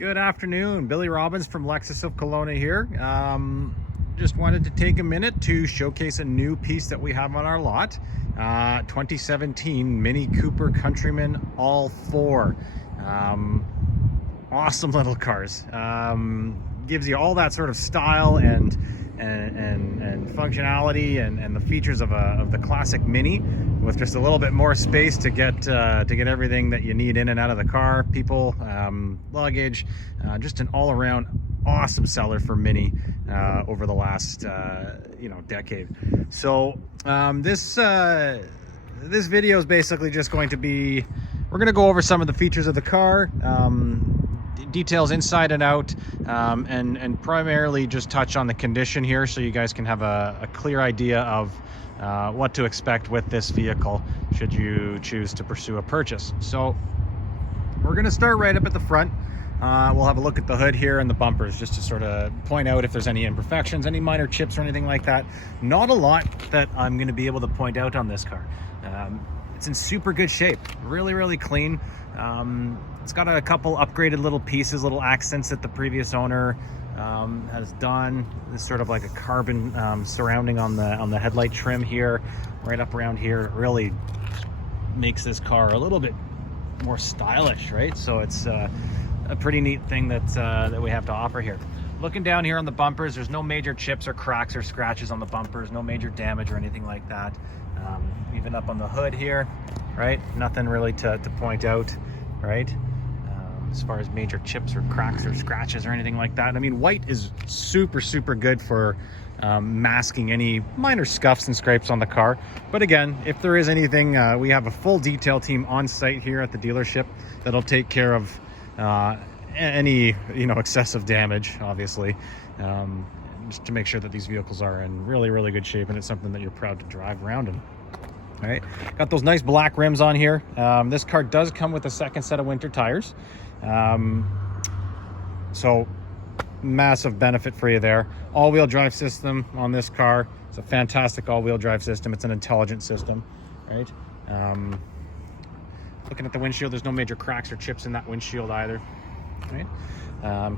Good afternoon, Billy Robbins from Lexus of Kelowna here. Just wanted to take a minute to showcase a new piece that we have on our lot. 2017 Mini Cooper Countryman ALL4. Awesome little cars. Gives you all that sort of style and functionality and the features of the classic Mini, with just a little bit more space to get everything that you need in and out of the car, people, luggage. Just an all-around awesome seller for Mini over the last decade. So this video is basically just going to be, we're going to go over some of the features of the car, details inside and out, and primarily just touch on the condition here so you guys can have a clear idea of what to expect with this vehicle should you choose to pursue a purchase. So we're going to start right up at the front. We'll have a look at the hood here and the bumpers just to sort of point out if there's any imperfections, any minor chips or anything like that. Not a lot that I'm going to be able to point out on this car. It's in super good shape, really clean. It's got a couple upgraded little pieces, little accents that the previous owner has done. This sort of like a carbon surrounding on the headlight trim here, right up around here. It really makes this car a little bit more stylish, right? So it's a pretty neat thing that we have to offer here. Looking down here on the bumpers, there's no major chips or cracks or scratches on the bumpers, no major damage or anything like that. Even up on the hood here, right? Nothing really to point out, right? As far as major chips or cracks or scratches or anything like that. I mean, white is super good for masking any minor scuffs and scrapes on the car. But again, if there is anything, we have a full detail team on site here at the dealership that'll take care of any excessive damage, obviously, just to make sure that these vehicles are in really good shape and it's something that you're proud to drive around in. All right, got those nice black rims on here. This car does come with a second set of winter tires, so massive benefit for you there. All-wheel drive system on this car. It's a fantastic all-wheel drive system. It's an intelligent system, right? Looking at the windshield, there's no major cracks or chips in that windshield either, right?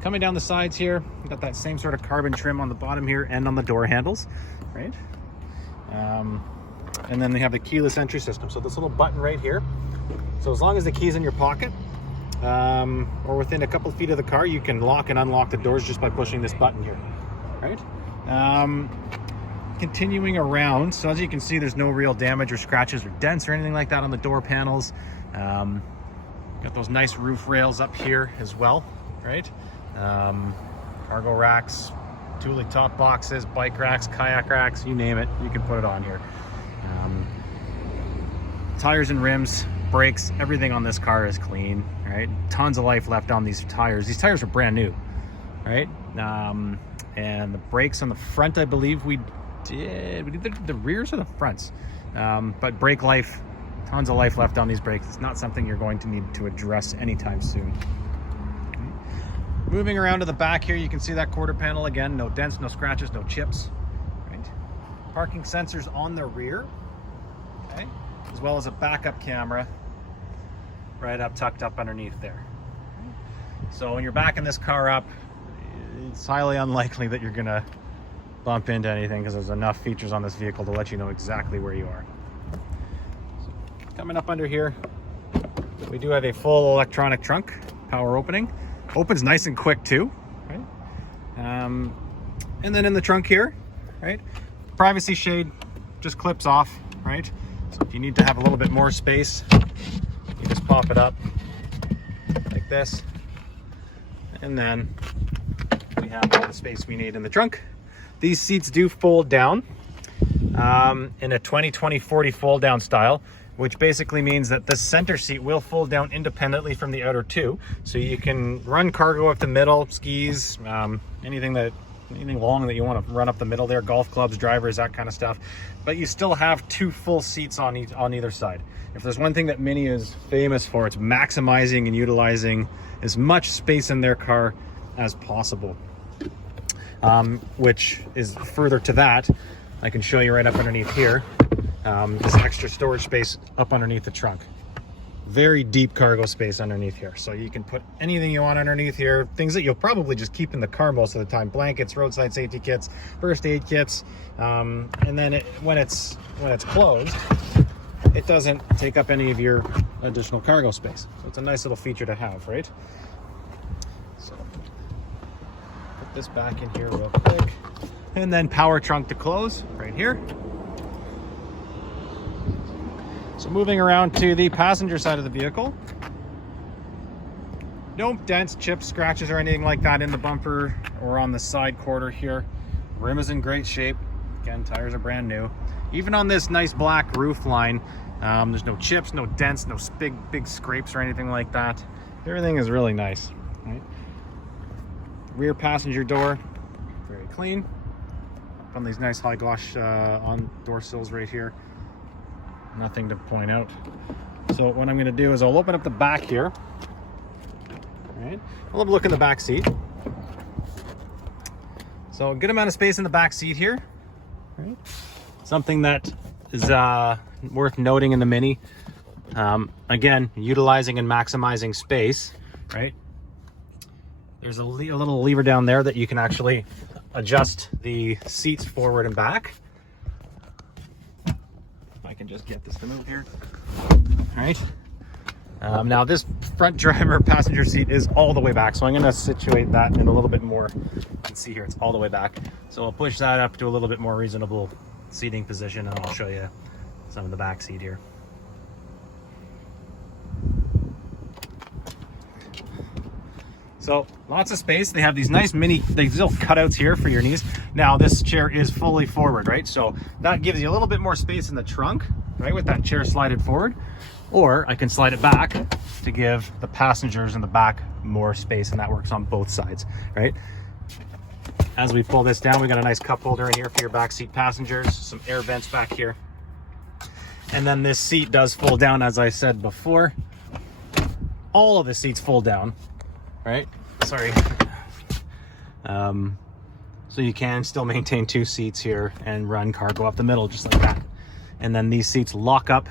Coming down the sides here, got that same sort of carbon trim on the bottom here and on the door handles, right? And then they have the keyless entry system. So this little button right here, so as long as the key's in your pocket or within a couple feet of the car, you can lock and unlock the doors just by pushing this button here, right? Continuing around, so as you can see, there's no real damage or scratches or dents or anything like that on the door panels. Got those nice roof rails up here as well, right? Cargo racks, Thule top boxes, bike racks, kayak racks, you name it, you can put it on here. Tires and rims, brakes, everything on this car is clean, right? Tons of life left on these tires. These tires are brand new, right? And the brakes on the front, I believe we did the rears or the fronts, but brake life, tons of life left on these brakes. It's not something you're going to need to address anytime soon. Moving around to the back here, you can see that quarter panel again. No dents, no scratches, no chips, right? Parking sensors on the rear, okay? As well as a backup camera right up, tucked up underneath there. So when you're backing this car up, it's highly unlikely that you're gonna bump into anything because there's enough features on this vehicle to let you know exactly where you are. So, coming up under here, we do have a full electronic trunk, power opening. Opens nice and quick too, right? And then in the trunk here, right? Privacy shade just clips off, right? So if you need to have a little bit more space, you just pop it up like this. And then we have all the space we need in the trunk. These seats do fold down in a 20/20/40 fold down style, which basically means that the center seat will fold down independently from the outer two. So you can run cargo up the middle, skis, anything long that you want to run up the middle there, golf clubs, drivers, that kind of stuff. But you still have two full seats on either side. If there's one thing that Mini is famous for, it's maximizing and utilizing as much space in their car as possible. Which is further to that, I can show you right up underneath here, this extra storage space up underneath the trunk. very deep cargo space underneath here. So you can put anything you want underneath here, things that you'll probably just keep in the car most of the time: blankets, roadside safety kits, first aid kits. And then when it's closed, it doesn't take up any of your additional cargo space. So it's a nice little feature to have, right? So put this back in here real quick. And then power trunk to close right here. So moving around to the passenger side of the vehicle. No dents, chips, scratches, or anything like that in the bumper or on the side quarter here. Rim is in great shape. Again, tires are brand new. Even on this nice black roof line, there's no chips, no dents, no big scrapes or anything like that. Everything is really nice. Right? Rear passenger door, very clean. On these nice high gloss on door sills right here. Nothing to point out. So what I'm going to do is I'll open up the back here. All right, I'll have a look in the back seat. So a good amount of space in the back seat here. All right. Something that is worth noting in the Mini. Again, utilizing and maximizing space. Right. There's a little lever down there that you can actually adjust the seats forward and back. I can just get this to move here. All right. Now this front driver passenger seat is all the way back, so I'm going to situate that in a little bit more. You can see here it's all the way back, so I'll push that up to a little bit more reasonable seating position, and I'll show you some of the back seat here. So lots of space. They have these nice these little cutouts here for your knees. Now this chair is fully forward, right? So that gives you a little bit more space in the trunk, right? With that chair slided forward. Or I can slide it back to give the passengers in the back more space, and that works on both sides, right? As we pull this down, we got a nice cup holder in here for your backseat passengers, some air vents back here. And then this seat does fold down, as I said before. All of the seats fold down. Right? Sorry. So you can still maintain 2 seats here and run cargo up the middle just like that. And then these seats lock up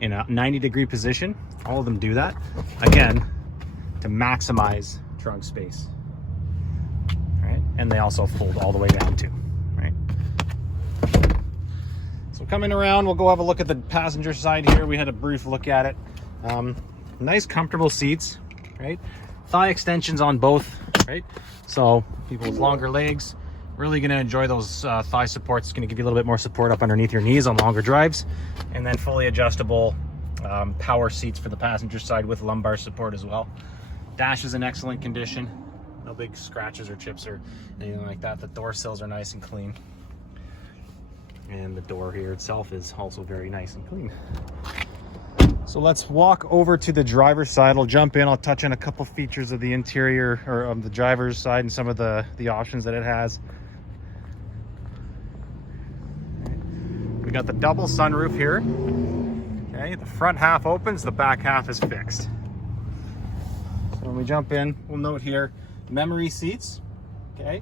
in a 90-degree position. All of them do that. Again, to maximize trunk space. All right? And they also fold all the way down too. Right? So coming around, we'll go have a look at the passenger side here. We had a brief look at it. Nice comfortable seats, right? Thigh extensions on both, right? So people with longer legs really going to enjoy those thigh supports. It's going to give you a little bit more support up underneath your knees on longer drives. And then fully adjustable power seats for the passenger side with lumbar support as well. Dash is in excellent condition. No big scratches or chips or anything like that. The door sills are nice and clean. And the door here itself is also very nice and clean. So let's walk over to the driver's side. I'll jump in, I'll touch on a couple features of the interior or of the driver's side and some of the options that it has. We got the double sunroof here. Okay, the front half opens, the back half is fixed. So when we jump in, we'll note here, memory seats. Okay,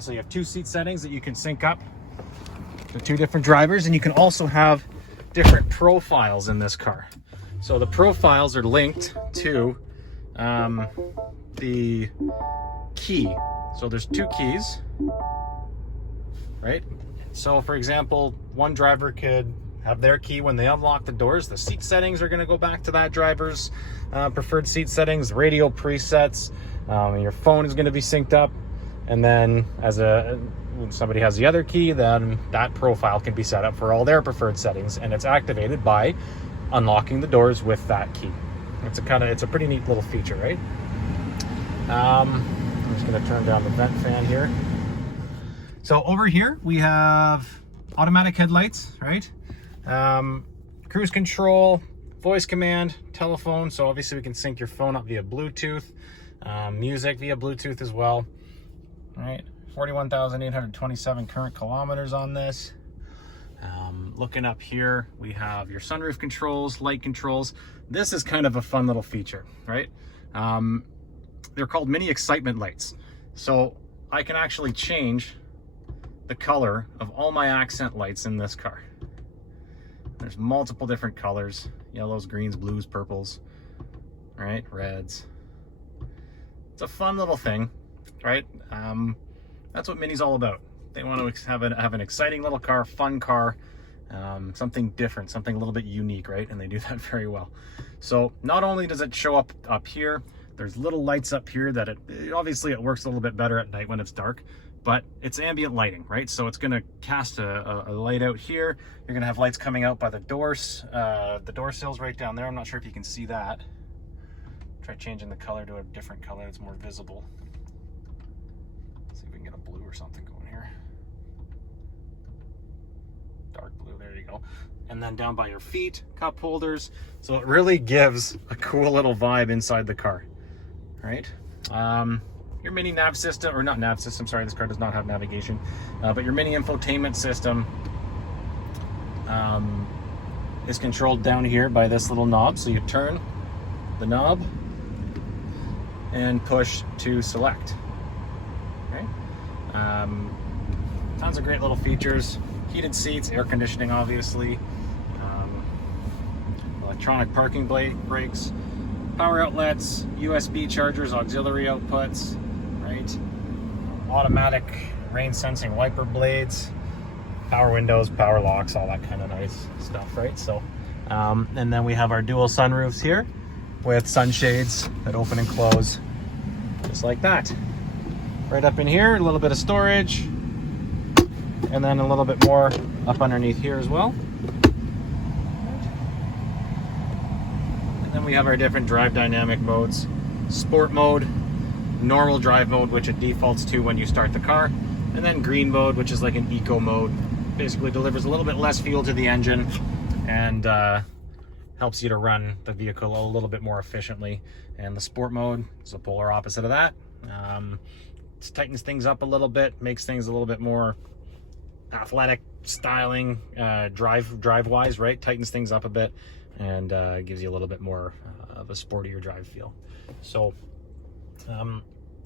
so you have 2 seat settings that you can sync up to 2 different drivers, and you can also have different profiles in this car. So the profiles are linked to the key. So there's 2 keys, right? So for example, one driver could have their key when they unlock the doors. The seat settings are going to go back to that driver's preferred seat settings, radio presets, and your phone is going to be synced up. And then when somebody has the other key, then that profile can be set up for all their preferred settings, and it's activated by unlocking the doors with that key. It's a pretty neat little feature, right? I'm just going to turn down the vent fan here. So over here we have automatic headlights, right? Cruise control, voice command, telephone. So obviously we can sync your phone up via Bluetooth, music via Bluetooth as well. All right, 41,827 current kilometers on this. Looking up here, we have your sunroof controls, light controls. This is kind of a fun little feature, right? They're called mini excitement lights. So I can actually change the color of all my accent lights in this car. There's multiple different colors. yellows, greens, blues, purples, right? Reds. It's a fun little thing, right? That's what Mini's all about. They want to have an exciting little car, fun car, something different, something a little bit unique, right? And they do that very well. So not only does it show up here, there's little lights up here that obviously it works a little bit better at night when it's dark, but it's ambient lighting, right? So it's going to cast a light out here. You're going to have lights coming out by the doors, the door sills right down there. I'm not sure if you can see that. Try changing the color to a different color that's more visible. Let's see if we can get a blue or something going here. Dark blue, there you go. And then down by your feet, cup holders. So it really gives a cool little vibe inside the car, right? Your mini nav system, or not nav system, sorry, this car does not have navigation, but your mini infotainment system is controlled down here by this little knob. So you turn the knob and push to select, right? Tons of great little features. Heated seats, air conditioning, obviously, electronic parking brakes, power outlets, USB chargers, auxiliary outputs, right? Automatic rain sensing wiper blades, power windows, power locks, all that kind of nice stuff, right? So, and then we have our dual sunroofs here with sunshades that open and close just like that. Right up in here, a little bit of storage, and then a little bit more up underneath here as well. And then we have our different drive dynamic modes. Sport mode, normal drive mode, which it defaults to when you start the car, and then green mode, which is like an eco mode. Basically delivers a little bit less fuel to the engine and helps you to run the vehicle a little bit more efficiently. And the sport mode is the polar opposite of that. It tightens things up a little bit, makes things a little bit more athletic styling, drive wise, right? Tightens things up a bit and gives you a little bit more of a sportier drive feel. So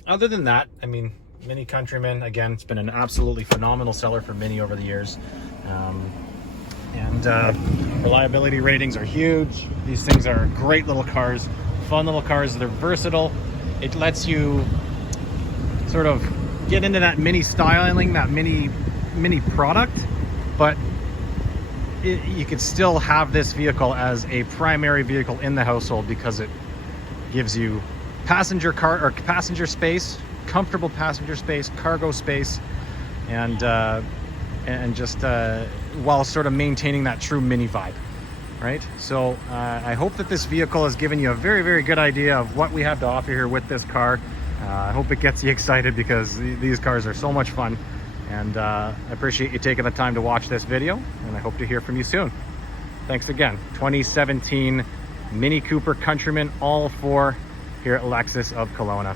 other than that, I mean, Mini Countryman, again, it's been an absolutely phenomenal seller for Mini over the years. And reliability ratings are huge. These things are great little cars, fun little cars. They're versatile. It lets you sort of get into that Mini styling, that mini product, but you could still have this vehicle as a primary vehicle in the household because it gives you passenger space, comfortable passenger space, cargo space, and just while sort of maintaining that true Mini vibe, right? So I hope that this vehicle has given you a very, very good idea of what we have to offer here with this car. I hope it gets you excited because these cars are so much fun. And I appreciate you taking the time to watch this video, and I hope to hear from you soon. Thanks again. 2017 Mini Cooper Countryman, all four here at Lexus of Kelowna.